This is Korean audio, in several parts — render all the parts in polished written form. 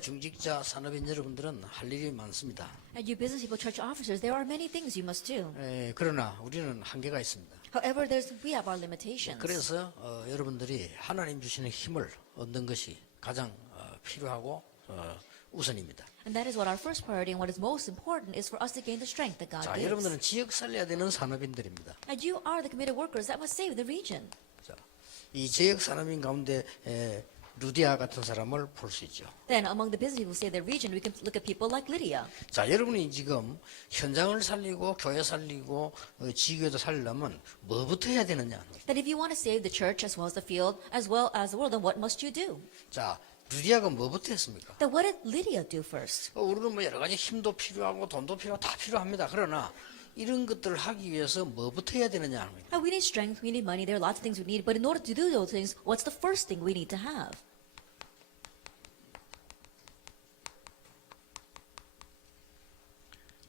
중직자 산업인 여러분들은 할 일이 많습니다. And you business people, church officers, there are many things you must do. 그러나 우리는 한계가 있습니다. However, we have our limitations. 그래서 여러분들이 하나님 주시는 힘을 얻는 것이 가장 필요하고 우선입니다. And that is what our first priority and what is most important is for us to gain the strength that God 자, gives. 여러분들은 지역 살려야 되는 산업인들입니다. And you are the committed workers that must save the region. 자, 이 지역 산업인 가운데 루디아 같은 사람을 볼 수 있죠. Then among the business people who save their region, we can look at people like Lydia. 자, 여러분이 지금 현장을 살리고 교회 살리고 지교도 살리려면 뭐부터 해야 되느냐? That if you want to save the church as well as the field, as well as the world, then what must you do? 자, 루디아가 뭐부터 했습니까? Then what did Lydia do first? 우리는 뭐 여러 가지 힘도 필요하고 돈도 필요하고 다 필요합니다. 그러나 이런 것들을 하기 위해서 뭐부터 해야 되느냐 합니다. We need strength, we need money, there are lots of things we need, but in order to do those things, what's the first thing we need to have?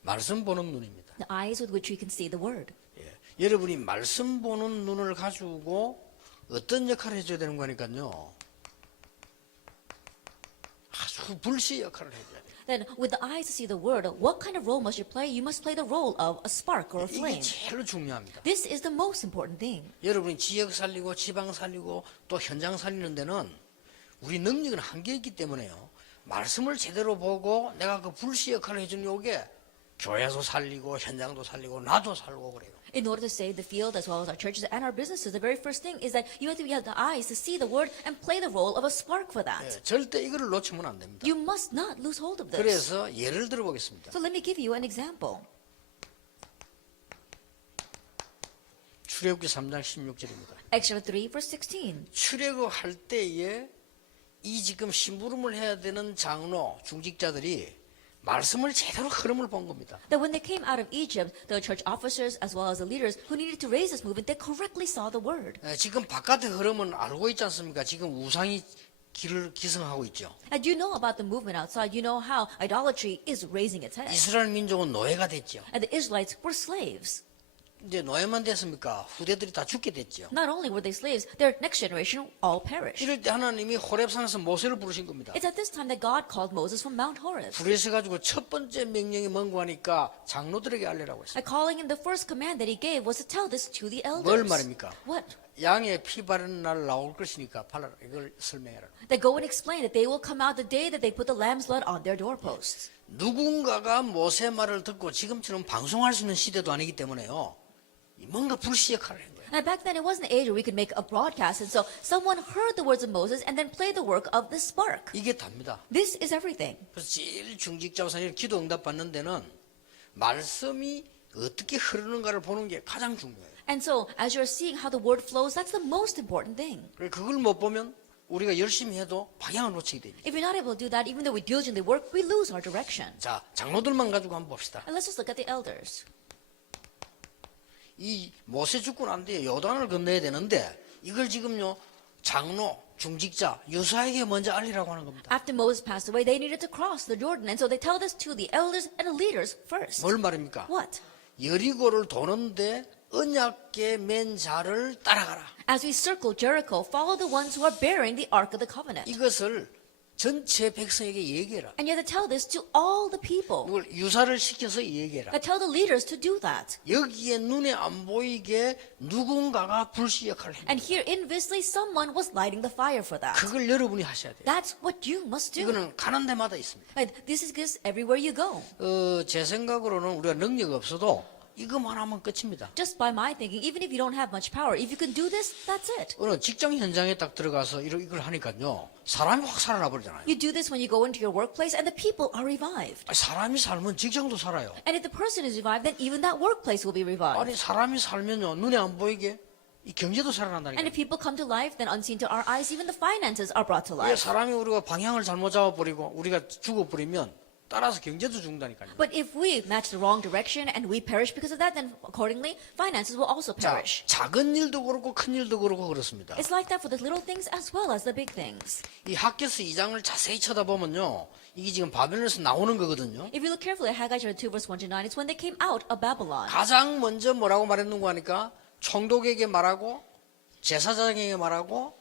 말씀 보는 눈입니다. The eyes with which we can see the word. 여러분이 말씀 보는 눈을 가지고 어떤 역할을 해줘야 되는 거니까요. 아주 불시 역할을 해줘야 돼요. Then with the eyes to see the word, what kind of role must you play? You must play the role of a spark or a 이게 flame. 제일 중요합니다. This is the most important thing. 여러분이 지역 살리고 지방 살리고 또 현장 살리는 데는 우리 능력은 한계 있기 때문에요. 말씀을 제대로 보고 내가 그 불시 역할을 해주는 요게 교회도 살리고 현장도 살리고 나도 살고 그래요. In order to save the field as well as our churches and our businesses, the very first thing is that you have the eyes to see the word and play the role of a spark for that. 절대 이거를 놓치면 안 됩니다. You must not lose hold of this. 그래서 예를 들어 보겠습니다. So let me give you an example. 출애굽기 3장 16절입니다. Exodus 3 verse 16. 출애굽 할 때에 이 지금 심부름을 해야 되는 장로 중직자들이 말씀을 제대로 흐름을 본 겁니다. That when they came out of Egypt, the church officers as well as the leaders who needed to raise this movement, they correctly saw the word. 지금 바깥의 흐름은 알고 있지 않습니까? 지금 우상이 길을 기승하고 있죠. And you know about the movement outside. You know how idolatry is raising its head. 이스라엘 민족은 노예가 됐죠. And the Israelites were slaves. 이제 노예만 됐습니까? 후대들이 다 죽게 됐죠. Not only were they slaves, their next generation all perished. 이럴 때 하나님이 호렙산에서 모세를 부르신 겁니다. It's at this time that God called Moses from Mount Horeb. 부르셔 가지고 첫 번째 명령이 뭔고 하니까 장로들에게 알리라고 했어요. And calling him, the first command that he gave was to tell this to the elders. 뭘 말입니까? What? 양의 피 바르는 날 나올 것이니까 팔아라. 이걸 설명해라. They go and explain that they will come out the day that they put the lamb's blood on their doorposts. 누군가가 모세 말을 듣고 지금처럼 방송할 수 있는 시대도 아니기 때문에요. 뭔가 불시 역할을 한 거예요. And back then it wasn't an age where we could make a broadcast, and so someone heard the words of Moses and then played the work of the spark. 이게 답니다. This is everything. 그래서 제일 중직자우사님 기도 응답 받는 데는 말씀이 어떻게 흐르는가를 보는 게 가장 중요해요. And so, as you're seeing how the word flows, that's the most important thing. 그걸 못 보면 우리가 열심히 해도 방향을 놓치게 됩니다. If you're not able to do that, even though we diligently work, we lose our direction. 자, 장로들만 가지고 한번 봅시다. And let's just look at the elders. 이 모세 죽고 난 뒤에 요단을 건너야 되는데 이걸 지금요 장로, 중직자, 유사에게 먼저 알리라고 하는 겁니다. After Moses passed away, they needed to cross the Jordan, and so they tell this to the elders and the leaders first. 뭘 말입니까? What? 여리고를 도는데 언약궤 맨 자를 따라가라. As we circle Jericho, follow the ones who are bearing the Ark of the Covenant. 이것을 전체 백성에게 얘기해라. And you have to tell this to all the people. 이걸 유사를 시켜서 얘기해라. Tell the leaders to do that. 여기에 눈에 안 보이게 누군가가 불시 역할을 해. And here, invisibly, someone was lighting the fire for that. 그걸 여러분이 하셔야 돼요. That's what you must do. 이거는 가는 데마다 있습니다. And this is this everywhere you go. 제 생각으로는 우리가 능력이 없어도 이것만 하면 끝입니다. Just by my thinking, even if you don't have much power, if you can do this, that's it. 어느 직장 현장에 딱 들어가서 이걸 하니까요 사람이 확 살아나 버리잖아요. You do this when you go into your workplace, and the people are revived. 사람이 살면 직장도 살아요. And if the person is revived, then even that workplace will be revived. 아니 사람이 살면요 눈에 안 보이게 이 경제도 살아난다니까. And if people come to life, then unseen to our eyes, even the finances are brought to 왜 life. 사람이 우리가 방향을 잘못 잡아버리고 우리가 죽어버리면 따라서 경제도 죽는다니까요. But if we match the wrong direction and we perish because of that, then accordingly, finances will also 자, perish. 작은 일도 그렇고 큰 일도 그렇고 그렇습니다. It's like that for the little things as well as the big things. 이 학개서 2장을 자세히 쳐다보면요 이게 지금 바벨론에서 나오는 거거든요. If you look carefully at Haggai chapter 2 verse 1 to 9, it's when they came out of Babylon. 가장 먼저 뭐라고 말했는가 하니까 총독에게 말하고 제사장에게 말하고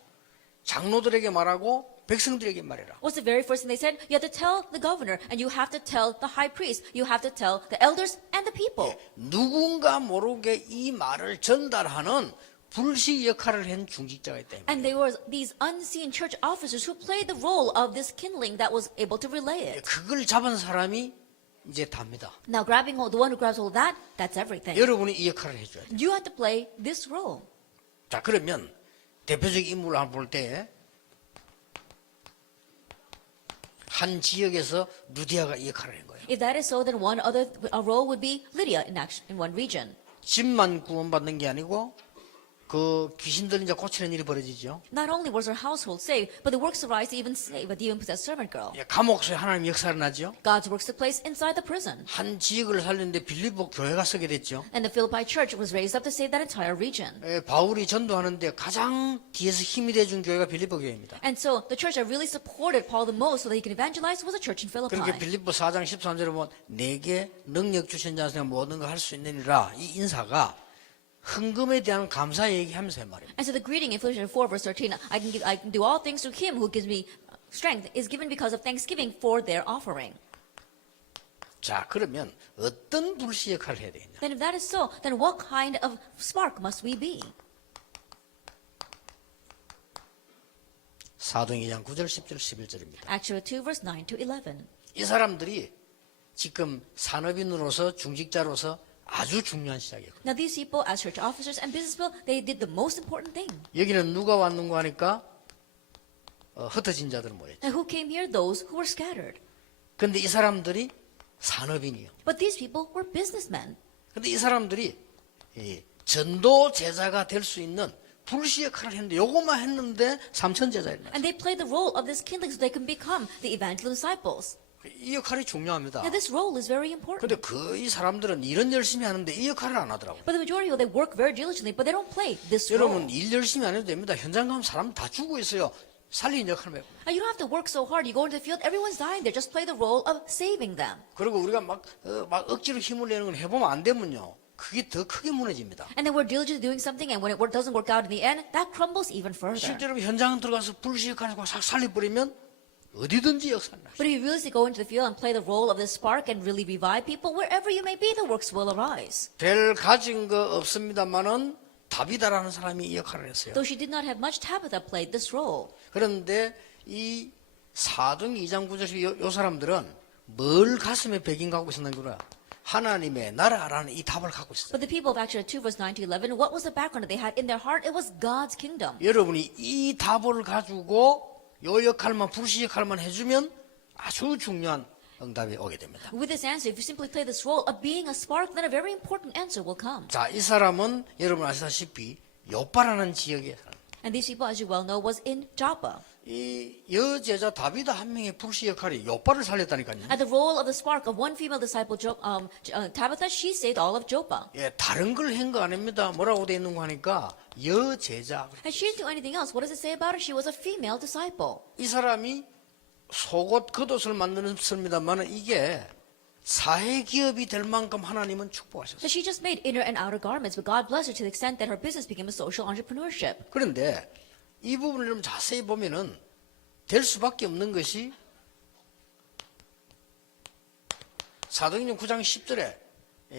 장로들에게 말하고 백성들에게 말해라. What's the very first thing they said? You have to tell the governor, and you have to tell the high priest, you have to tell the elders and the people. 누군가 모르게 이 말을 전달하는 불시 역할을 한 중직자가 있다. And there were these unseen church officers who played the role of this kindling that was able to relay it. 그걸 잡은 사람이 이제 답니다. Now, grabbing hold, the one who grabs hold of that, that's everything. 여러분이 이 역할을 해줘야 돼요. You have to play this role. 자, 그러면 대표적 인물을 한번 볼 때 한 지역에서 루디아가 이 역할을 한 거예요. If that is so, then one other role would be Lydia in one region. 집만 구원받는 게 아니고 그 귀신들 이제 고치는 일이 벌어지죠. Not only was her household saved, but the works arise to even save a demon-possessed servant girl. 감옥 속에 하나님 역사를 나죠. God's works took place inside the prison. 한 지역을 살렸는데 빌립보 교회가 서게 됐죠. And the Philippi church was raised up to save that entire region. 바울이 전도하는데 가장 뒤에서 힘이 돼준 교회가 빌립보 교회입니다. And so the church that really supported Paul the most so that he could evangelize was a church in Philippi. 그러니까 빌립보 4장 13절에 보면 내게 능력 주신 자는 모든 걸 할 수 있느니라 이 인사가 헌금에 대한 감사 얘기하면서 말입니다. And so the greeting in Philippians 4 verse 13, I can do all things through him who gives me strength, is given because of thanksgiving for their offering. 자, 그러면 어떤 불시 역할을 해야 되겠냐? Then if that is so, then what kind of spark must we be? 사도행 2장 9절 10절 11절입니다. Acts 2 verse 9 to 11. 이 사람들이 지금 산업인으로서 중직자로서 아주 중요한 시작이에요. Now these people, as church officers and business people, they did the most important thing. 여기는 누가 왔는고 하니까 흩어진 자들 모였죠. And who came here? Those who were scattered. 그런데 이 사람들이 산업인이요. But these people were businessmen. 그런데 이 사람들이 이 전도 제자가 될 수 있는 불시 역할을 했는데 요것만 했는데 3천 제자였나. And they played the role of this kindling so they can become the evangelical disciples. 이 역할이 중요합니다. Now this role is very important. 근데 거의 사람들은 일은 열심히 하는데 이 역할을 안 하더라고요. But the majority of them, they work very diligently, but they don't play this role. 여러분 일 열심히 안 해도 됩니다. 현장 가면 사람 다 죽고 있어요. 살리는 역할을 해요. And you don't have to work so hard. You go into the field, everyone's dying there. Just play the role of saving them. 그리고 우리가 막 억지로 힘을 내는 건 해보면 안 되면요. 그게 더 크게 무너집니다. And then we're diligently doing something, and when it doesn't work out in the end, that crumbles even further. 실제로 현장 들어가서 불시 역할을 하고 싹 살려버리면 어디든지 역사를 나. But if you really go into the field and play the role of the spark and really revive people, wherever you may be, the works will arise. 별 가진 거 없습니다만은 다비다라는 사람이 이 역할을 했어요. Though she did not have much, Tabitha played this role. 그런데 이 사도행 2장 9절에서 요 사람들은 뭘 가슴에 배긴 갖고 있었는구나. 하나님의 나라라는 이 답을 갖고 있어요. But the people of Acts 2 verse 9 to 11, what was the background that they had in their heart? It was God's kingdom. 여러분이 이 답을 가지고 요 역할만 불시 역할만 해주면 아주 중요한 응답이 오게 됩니다. With this answer, if you simply play this role of being a spark, then a very important answer will come. 자, 이 사람은 여러분 아시다시피 요빠라는 지역에 And these people, as you well know, was in Joppa. 이 여제자 다비다 한 명의 불시 역할이 요빠를 살렸다니까요. At the role of the spark of one female disciple, Tabitha, she saved all of Joppa. 예, 다른 걸 한 거 아닙니다. 뭐라고 돼 있는 거 하니까 여제자. And she didn't do anything else. What does it say about her? She was a female disciple. 이 사람이 속옷 겉옷을 만드는습니다만 이게 사회 기업이 될 만큼 하나님은 축복하셨어요. So she just made inner and outer garments, but God blessed her to the extent that her business became a social entrepreneurship. 그런데 이 부분을 좀 자세히 보면은 될 수밖에 없는 것이 사도행전 9장 10절에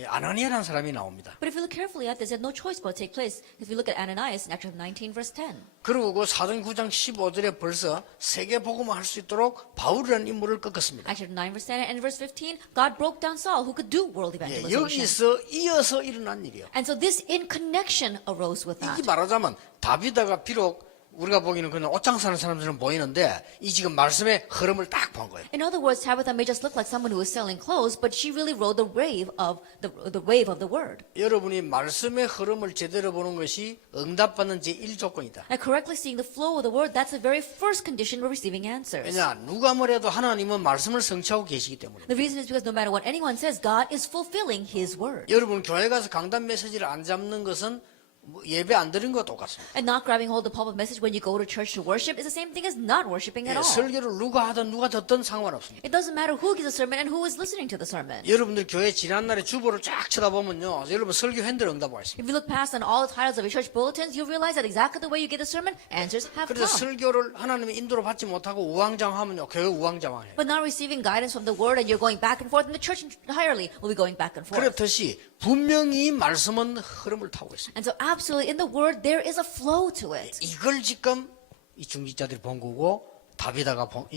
아나니아라는 사람이 나옵니다. But if you look carefully at this, there's no choice but to take place. If you look at Ananias in Acts 19 verse 10. 그리고 그 사도행전 9장 15절에 벌써 세계 복음을 할 수 있도록 바울이라는 인물을 꺾었습니다. Acts 9 verse 10 and verse 15, God broke down Saul who could do world 예, evangelization. 여기서 이어서 일어난 일이에요. And so this in connection arose with 이게 that. 말하자면 다비다가 비록 우리가 보기에는 그냥 옷장 사는 사람처럼 보이는데 이 지금 말씀의 흐름을 딱 본 거예요. In other words, Tabitha may just look like someone who is selling clothes, but she really rode the wave of the word. 여러분이 말씀의 흐름을 제대로 보는 것이 응답받는 제1조건이다. And correctly seeing the flow of the word, that's the very first condition for receiving answers. 왜냐 누가 뭐래도 하나님은 말씀을 성취하고 계시기 때문에. The reason is because no matter what anyone says, God is fulfilling His word. 여러분 교회 가서 강단 메시지를 안 잡는 것은 뭐 예배 안 드린 거 똑같습니다. And not grabbing hold of the pulpit message when you go to church to worship is the same thing as not worshiping at 예, all. 설교를 누가 하든 누가 듣든 상관없습니다. It doesn't matter who gives a sermon and who is listening to the sermon. 여러분들 교회 지난날에 주보를 쫙 쳐다보면요, 여러분 설교 핸들 응답하고 있습니다. If you look past on all the titles of your church bulletins, you'll realize that exactly the way you get the sermon, answers have 그래서 come. 설교를 하나님의 인도로 받지 못하고 우왕좌왕하면요, 교회 우왕좌왕해요. But not receiving guidance from the word and you're going back and forth, and the church entirely will be going back and forth. 그렇듯이 분명히 말씀은 흐름을 타고 있습니다. And so absolutely in the word, there is a flow to it. 이걸 지금 이 중직자들이 본 거고 다비다가 본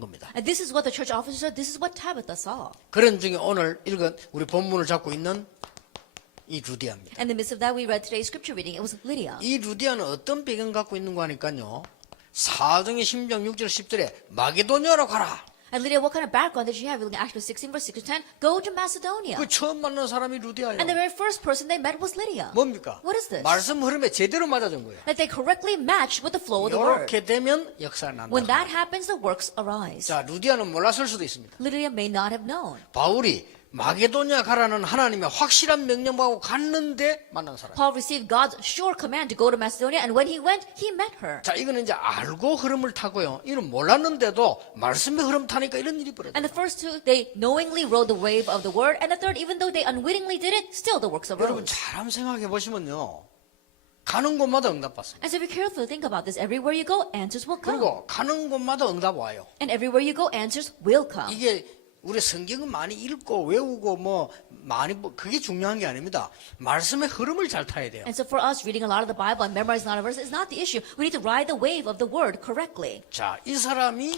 겁니다. And this is what the church officers said. This is what Tabitha saw. 그런 중에 오늘 읽은 우리 본문을 잡고 있는 이 루디아입니다. And in the midst of that, we read today's scripture reading. It was Lydia. 이 루디아는 어떤 배경 갖고 있는 거 하니까요, 4장의 16절 6절 10절에 마게도냐로 가라. And Lydia, what kind of background did she have? We look at Acts 16, verse 6 to 10. Go to Macedonia. 그 처음 만난 사람이 루디아예요. And the very first person they met was Lydia. 뭡니까? What is this? 말씀 흐름에 제대로 맞아준 거예요. That they correctly matched with the flow of the word. 이렇게 되면 역사가 난다. When that happens, the works arise. 자, 루디아는 몰랐을 수도 있습니다. Lydia may not have known. 바울이 마게도냐 가라는 하나님의 확실한 명령하고 갔는데 만난 사람. Paul received God's sure command to go to Macedonia, and when he went, he met her. 자, 이거는 이제 알고 흐름을 타고요. 이는 몰랐는데도 말씀의 흐름 타니까 이런 일이 벌어져요. And the first two, they knowingly rode the wave of the word, and the third, even though they unwittingly did it, still the works 여러분 arose. 잘 한번 생각해 보시면요, 가는 곳마다 응답 받습니다. And so be careful to think about this. Everywhere you go, answers will come. 그리고 가는 곳마다 응답 와요. And everywhere you go, answers will come. 이게 우리 성경은 많이 읽고 외우고 뭐 많이 그게 중요한 게 아닙니다. 말씀의 흐름을 잘 타야 돼요. And so for us, reading a lot of the Bible and memorizing a lot of verses is not the issue. We need to ride the wave of the word correctly. 자, 이 사람이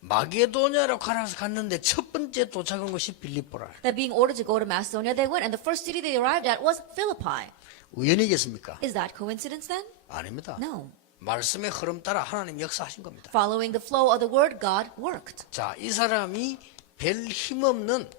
마게도냐로 가라서 갔는데 첫 번째 도착한 것이 빌립보라. That being ordered to go to Macedonia, they went, and the first city they arrived at was Philippi. 우연이겠습니까? Is that coincidence then? 아닙니다. No. 말씀의 흐름 따라 하나님 역사하신 겁니다. Following the flow of the word, God worked. 자, 이 사람이 별 힘없는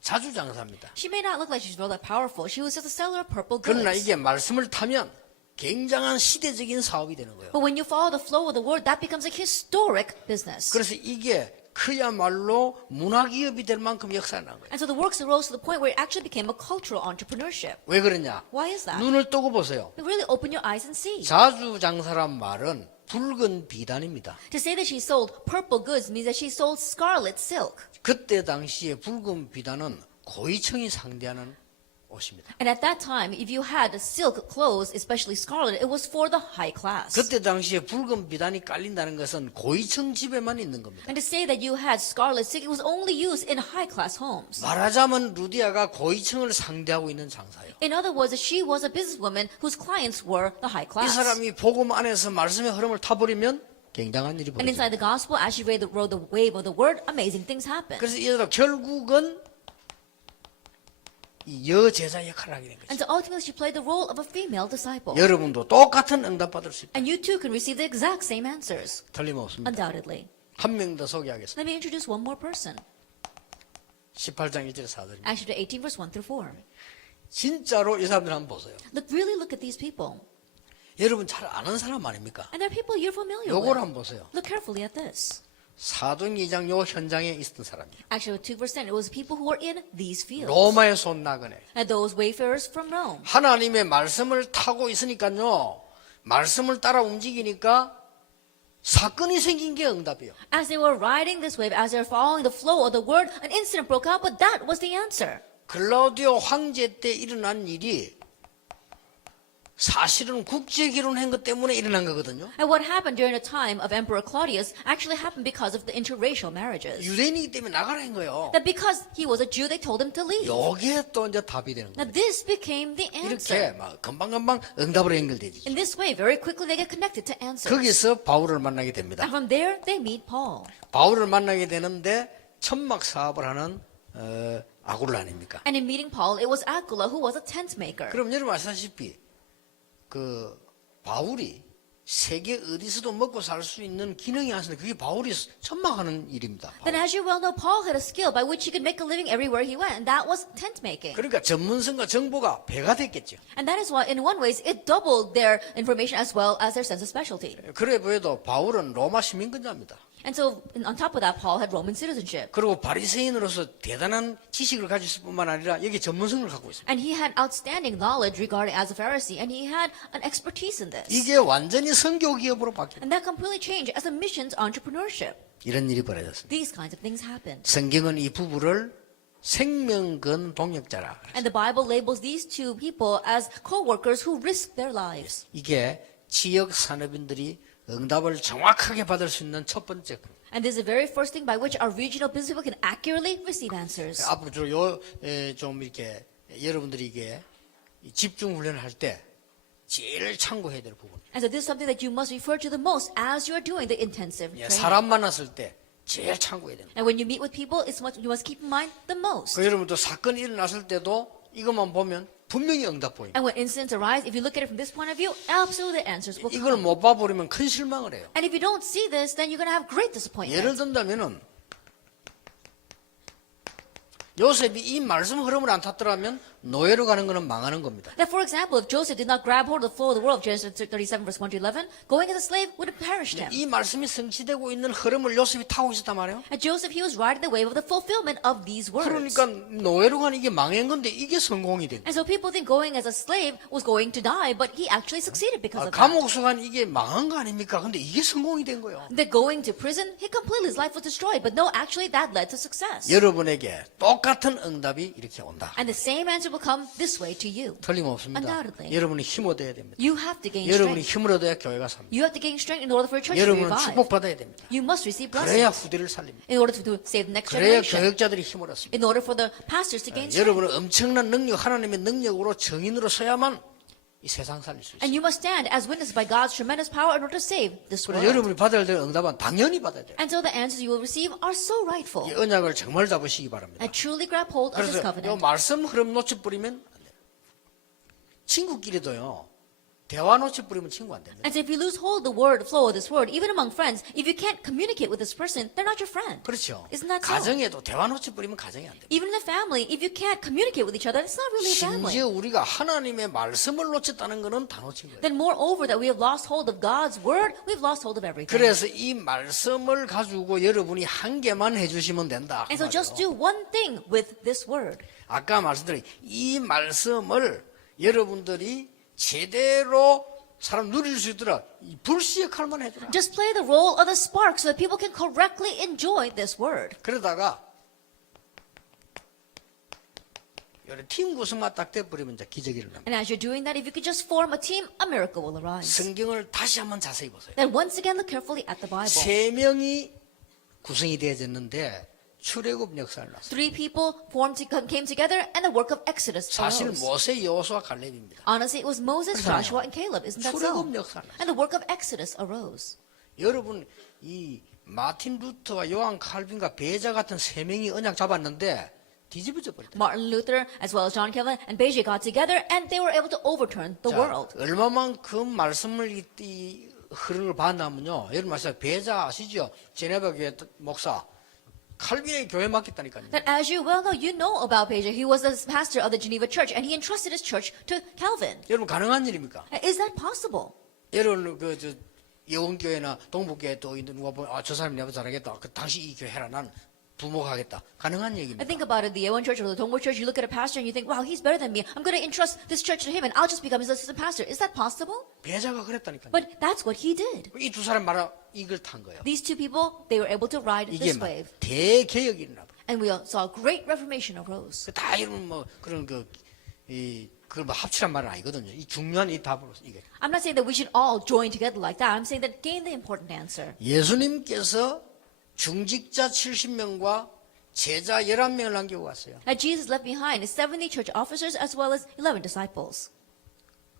자주장사입니다. She may not look like she's real that powerful. She was just a seller of purple 그러나 goods. 이게 말씀을 타면 굉장한 시대적인 사업이 되는 거예요. But when you follow the flow of the word, that becomes a historic business. 그래서 이게 그야말로 문화기업이 될 만큼 역사가 난 거예요. And so the works arose to the point where it actually became a cultural entrepreneurship. 왜 그러냐? Why is that? 눈을 뜨고 보세요. Really open your eyes and see. 자주장사란 말은 붉은 비단입니다. To say that she sold purple goods means that she sold scarlet silk. 그때 당시에 붉은 비단은 고위층이 상대하는 옷입니다. And at that time, if you had silk clothes, especially scarlet, it was for the high class. 그때 당시에 붉은 비단이 깔린다는 것은 고위층 집에만 있는 겁니다. And to say that you had scarlet silk, it was only used in high class homes. 말하자면 루디아가 고위층을 상대하고 있는 장사예요. In other words, she was a businesswoman whose clients were the high 이 class. 사람이 복음 안에서 말씀의 흐름을 타버리면 굉장한 일이 And inside 벌어져요. the gospel, as she rode the wave of the word, amazing things happen. 그래서 이 사람 결국은 이 여제자 역할을 하게 된 거죠. And so ultimately, she played the role of a female disciple. 여러분도 똑같은 응답 받을 수 있다. And you too can receive the exact same answers, 틀림없습니다. undoubtedly. 한 명 더 소개하겠습니다. Let me introduce one more person. 18장 1절 4절입니다. Acts chapter 18, verse 1 through 4. 진짜로 이 사람들 한번 보세요. Really look at these people. 여러분 잘 아는 사람 아닙니까? And they're people you're familiar 요걸 with. 한번 보세요. Look carefully at this. 사도행 2장 요 현장에 있었던 사람이에요. Actually, 2 verse 10, it was people who were in these fields. 로마에서 온 나그네. And those wayfarers from Rome. 하나님의 말씀을 타고 있으니까요. 말씀을 따라 움직이니까 사건이 생긴 게 응답이에요. As they were riding this wave, as they were following the flow of the word, an incident broke out, but that was the answer. 클라우디오 황제 때 일어난 일이 사실은 국제 결혼한 것 때문에 일어난 거거든요. And what happened during the time of Emperor Claudius actually happened because of the interracial marriages. 유대인이기 때문에 나가라 한 거예요. That because he was a Jew, they told him to leave. 요게 또 이제 답이 되는 Now 거예요. this became the 이렇게 answer. 막 금방금방 응답으로 연결되지. In this way, very quickly they get connected to answers. 거기서 바울을 만나게 됩니다. And from there, they meet Paul. 바울을 만나게 되는데 천막 사업을 하는 아굴라 아닙니까? And in meeting Paul, it was Aquila who was a tent maker. 그럼 여러분 아시다시피 그 바울이 세계 어디서도 먹고 살 수 있는 기능이 하는데 그게 바울이 천막하는 일입니다. Then as you well know, Paul had a skill by which he could make a living everywhere he went, and that was tent making. 그러니까 전문성과 정보가 배가 됐겠죠. And that is why, in one ways, it doubled their information as well as their sense of specialty. 그래 보여도 바울은 로마 시민권자입니다. And so on top of that, Paul had Roman citizenship. 그리고 바리새인으로서 대단한 지식을 가지고 있을 뿐만 아니라 여기 전문성을 갖고 있습니다. And he had outstanding knowledge regarding as a Pharisee, and he had an expertise in this. 이게 완전히 선교 기업으로 바뀌어요. And that completely changed as a missions entrepreneurship. 이런 일이 벌어졌습니다. These kinds of things happened. 성경은 이 부부를 생명건 동역자라. And the Bible labels these two people as co-workers who risked their lives. 이게 지역 산업인들이 응답을 정확하게 받을 수 있는 첫 번째. And this is the very first thing by which our regional business people can accurately receive answers. 앞으로 좀 이렇게 여러분들이 이게 집중 훈련을 할 때 제일 참고해야 될 부분. And so this is something that you must refer to the most as you are doing the intensive training. 사람 만났을 때 제일 참고해야 됩니다. And when you meet with people, it's what you must keep in mind the most. 여러분도 사건이 일어났을 때도 이것만 보면 분명히 응답 보입니다. And when incidents arise, if you look at it from this point of view, absolutely the answers will 이걸 come. 못 봐버리면 큰 실망을 해요. And if you don't see this, then you're going to have great disappointment. 예를 든다면은 요셉이 이 말씀 흐름을 안 탔더라면 노예로 가는 것은 망하는 겁니다. That, for example, if Joseph did not grab hold of the flow of the world of Genesis 37, verse 1 to 11, going as a slave would have perished him. 이 말씀이 성취되고 있는 흐름을 요셉이 타고 있었단 말이에요. And Joseph, he was riding the wave of the fulfillment of these words. 그러니까 노예로 가는 이게 망한 건데 이게 성공이 된 거예요. And so people think going as a slave was going to die, but he actually succeeded because of that. 감옥수 간 이게 망한 거 아닙니까? 근데 이게 성공이 된 거예요. That going to prison, he completely, his life was destroyed. But no, actually that led to success. 여러분에게 똑같은 응답이 이렇게 온다. And the same answer will come this way to you. 틀림없습니다. Undoubtedly. 여러분이 힘 얻어야 됩니다. You have to gain 여러분이 strength. 힘을 얻어야 교회가 삽니다. You have to gain strength in order for your church to 여러분은 revive. 축복받아야 됩니다. You must receive 그래야 blessings 후대를 살립니다. in order to save the next 그래야 generation. 교역자들이 힘을 얻습니다. In order for the pastors to gain strength. 여러분은 엄청난 능력, 하나님의 능력으로 정인으로 서야만 이 세상 살릴 수 있어요. And you must stand as witnesses by God's tremendous power in order to save this 그래서 world. 여러분이 받아야 될 응답은 당연히 받아야 돼요. And so the answers you will receive are so rightful. 이 언약을 정말 잡으시기 바랍니다. And truly grab hold of this 그래서 이 covenant. 말씀 흐름 놓쳐버리면 안 돼요. 친구끼리도요. 대화 놓쳐버리면 친구 안 됩니다. And so if you lose hold of the word, flow of this word, even among friends, if you can't communicate with this person, they're not your friend. 그렇죠. Isn't that so? 가정에도 대화 놓쳐버리면 가정이 안 됩니다. Even in the family, if you can't communicate with each other, it's not really a family. 심지어 우리가 하나님의 말씀을 놓쳤다는 것은 다 놓친 거예요. Then moreover that we have lost hold of God's word, we've lost hold of everything. 그래서 이 말씀을 가지고 여러분이 한 개만 해주시면 된다. 그 And so just 말이에요. do one thing with this word. 아까 말씀드린 이 말씀을 여러분들이 제대로 사람 누릴 수 있도록 이 불씨 역할만 해주라. Just play the role of the spark so that people can correctly enjoy this word. 그러다가 팀 구성만 딱 돼버리면 이제 기적이 일어납니다. And as you're doing that, if you could just form a team, a miracle will arise. 성경을 다시 한번 자세히 보세요. Then once again, look carefully at the Bible. 세 명이 구성이 되어졌는데 출애굽 역사를 났어요. Three people came together, and the work of Exodus 사실 arose. 모세, 여호수아, 갈렙입니다. Honestly, it was Moses, 그렇잖아요. Joshua, and Caleb. Isn't that so? 출애굽 역사를 났어요. And the work of Exodus arose. 여러분 이 마틴 루터와 요한 칼빈과 베자 같은 세 명이 언약 잡았는데 뒤집어져 버렸다. Martin Luther, as well as John Calvin and Beja got together, and they were able to overturn the world. 얼마만큼 말씀을 이 흐름을 봤냐면요. 여러분 말씀 베자 아시죠? 제네바 교회 목사. 칼빈의 교회 맡겼다니까요. That as you well know, you know about Beja. He was the pastor of the Geneva Church, and he entrusted his church to Calvin. 여러분 가능한 일입니까? Is that possible? 여러분 저 예원교회나 동북교회 또 누가 보면 저 사람이 내가 잘하겠다. 그 당시 이 교회 해라. 난 부모가 하겠다. 가능한 I 얘기입니다. think about it, the Yeon Church or the Dongbo Church, you look at a pastor and you think, wow, he's better than me. I'm going to entrust this church to him and I'll just become his assistant pastor. Is that possible? 베자가 그랬다니까요. But that's what he did. 이 두 사람 말아 이걸 탄 거예요. These two people, they were able to ride 이게 this 막 wave. 대개혁이 일어나. And we saw a great reformation arose. 다 이런 뭐 그런 그걸 뭐 합치란 말은 아니거든요. 이 중요한 이 답으로 이게. I'm not saying that we should all join together like that. I'm saying that gain the important answer. 예수님께서 중직자 70명과 제자 11명을 남기고 갔어요. That Jesus left behind 70 church officers as well as 11 disciples.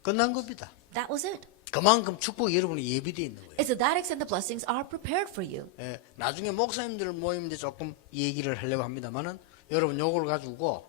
끝난 겁니다. That was it. 그만큼 축복이 여러분이 예비되어 있는 거예요. It's to that extent the blessings are prepared for you. 예, 나중에 목사님들 모임인데 조금 얘기를 하려고 합니다만은 여러분 요걸 가지고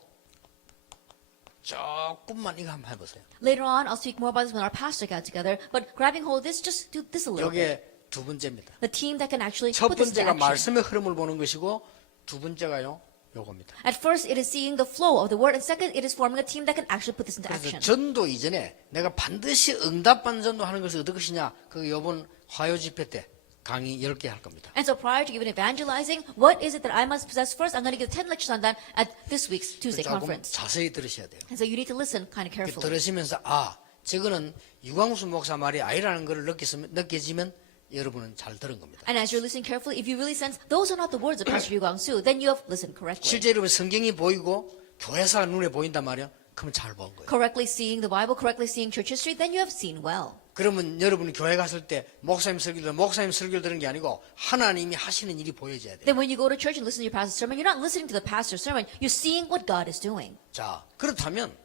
조금만 이거 한번 해보세요. Later on, I'll speak more about this when our pastor got together. But grabbing hold of this, just do this a little bit. 이게 두 번째입니다. The team that can actually 첫 put this into 번째가 action. 말씀의 흐름을 보는 것이고 두 번째가요 요겁니다. At first, it is seeing the flow of the word, and second, it is forming a team that can actually put this into 그래서 action. 전도 이전에 내가 반드시 응답받는 전도하는 것을 어떻게 것이냐 그 이번 화요 집회 때 강의 10개 할 겁니다. And so prior to even evangelizing, what is it that I must possess first? I'm going to give 10 lectures on that at this week's Tuesday 조금 conference. 자세히 들으셔야 돼요. And so you need to listen kind of carefully. 들으시면서 저거는 유광수 목사 말이 아니라는 걸 느껴지면 여러분은 잘 들은 겁니다. And as you're listening carefully, if you really sense those are not the words of Pastor Yu Guangsu, then you have listened correctly. 실제 여러분 성경이 보이고 교회사가 눈에 보인단 말이야. 그러면 잘 본 거예요. Correctly seeing the Bible, correctly seeing church history, then you have seen well. 그러면 여러분이 교회 갔을 때 목사님 설교를 들은 게 아니고 하나님이 하시는 일이 보여져야 돼요. Then when you go to church and listen to your pastor's sermon, you're not listening to the pastor's sermon, you're seeing what God is doing. 자, 그렇다면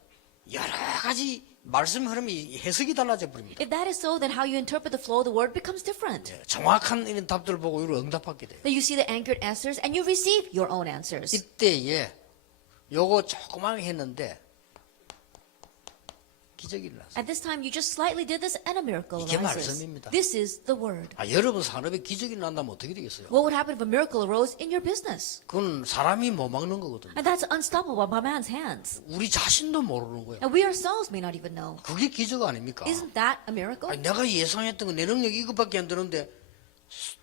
여러 가지 말씀 흐름이 해석이 달라져 버립니다. If that is so, then how you interpret the flow of the word becomes different. 정확한 이런 답들을 보고 이로 응답하게 돼요. Then you see the anchored answers and you receive your own answers. 이때에 요거 조그맣게 했는데 기적이 일어났어요. At this time, you just slightly did this and a miracle 이게 arises. 말씀입니다. This is the word. 여러분 산업에 기적이 난다면 어떻게 되겠어요? What would happen if a miracle arose in your business? 그건 사람이 못 막는 거거든요. And that's unstoppable by man's hands. 우리 자신도 모르는 거예요. And we ourselves may not even know. 그게 기적 아닙니까? Isn't that a miracle? 내가 예상했던 건 내 능력이 이것밖에 안 되는데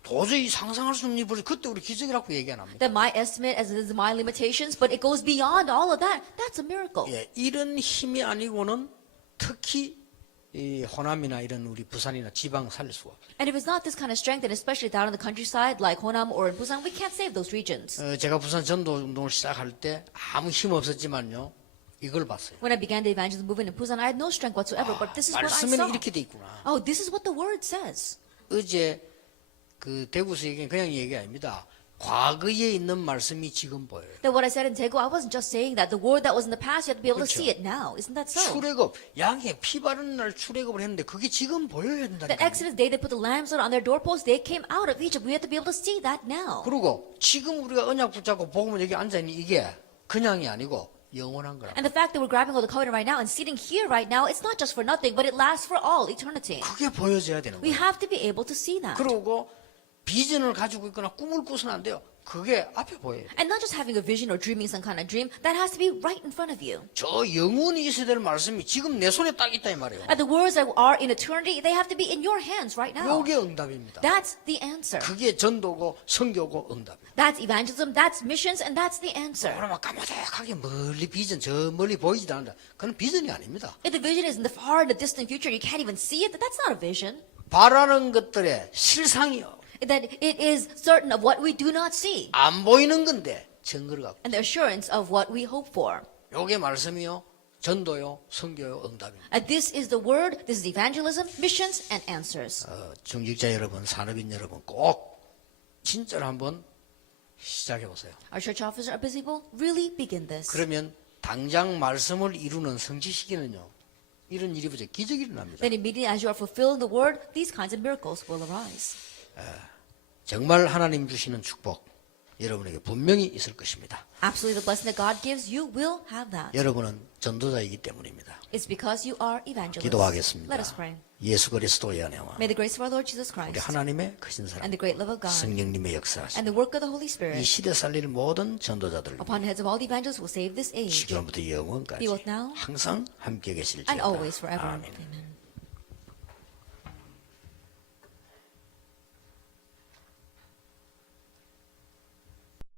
도저히 상상할 수 없는 일이 벌어져. 그때 우리 기적이라고 얘기 안 합니다. That my estimate as is my limitations, but it goes beyond all of that. That's a miracle. 이런 힘이 아니고는 특히 이 호남이나 이런 우리 부산이나 지방 살릴 수가 없어요. And if it's not this kind of strength, and especially down in the countryside like Honam or in Busan, we can't save those regions. 제가 부산 전도 운동을 시작할 때 아무 힘 없었지만요. 이걸 봤어요. When I began the evangelism movement in Busan, I had no strength whatsoever, but this is what I saw. 말씀에는 이렇게 돼 있구나. Oh, this is what the word says. 어제 그 대구에서 얘기한 그냥 얘기 아닙니다. 과거에 있는 말씀이 지금 보여요. That what I said in Daegu, I wasn't just saying that the word that was in the past, you have to be able to 그렇죠. see it now. Isn't that so? 출애굽 양에 피 바른 날 출애굽을 했는데 그게 지금 보여야 That 된다니까. Exodus day, they put the lambs on their doorposts, they came out of Egypt. We have to be able to see that now. 그리고 지금 우리가 언약 붙잡고 복음을 여기 앉아 있는 이게 그냥이 아니고 영원한 거라. And the fact that we're grabbing hold of the covenant right now and sitting here right now, it's not just for nothing, but it lasts for all eternity. 그게 보여져야 되는 We 거예요. have to be able to see that. 그리고 비전을 가지고 있거나 꿈을 꾸서는 안 돼요. 그게 앞에 보여요. And not just having a vision or dreaming some kind of dream, that has to be right in front of you. 저 영원히 있어야 될 말씀이 지금 내 손에 딱 있다 이 말이에요. And the words that are in eternity, they have to be in your hands right now. 이게 응답입니다. That's the answer. 그게 전도고 선교고 응답이에요. That's evangelism, that's missions, and that's the answer. 그러면 까마득하게 멀리 비전 저 멀리 보이지도 않는다. 그건 비전이 아닙니다. If the vision is in the far, in the distant future, you can't even see it, that's not a vision. 바라는 것들의 실상이요. That it is certain of what we do not see, 안 보이는 건데 증거를 갖고. and the assurance of what we hope for. 요게 말씀이요. 전도요, 선교요, 응답입니다. And this is the word, this is evangelism, missions, and answers. 중직자 여러분, 산업인 여러분 꼭 진짜로 한번 시작해 보세요. Our church officers, our busy people, really begin this. 그러면 당장 말씀을 이루는 성취시키는요. 이런 일이 보죠. 기적이 일어납니다. Then immediately as you are fulfilling the word, these kinds of miracles will arise. 정말 하나님 주시는 축복 여러분에게 분명히 있을 것입니다. Absolutely the blessing that God gives, you will have that. 여러분은 전도자이기 때문입니다. It's because you are evangelists. 기도하겠습니다. Let us pray. 예수 그리스도의 은혜와 May the grace of our Lord Jesus 우리 Christ 하나님의 크신 사랑, and the great love of God 성령님의 역사하심, and the work of the Holy 이 Spirit 시대 살릴 모든 전도자들 upon the heads of all the evangelists will save this age 지금부터 영원까지 Be both now 항상 함께 계실지어다. and always forever. 아멘. Amen.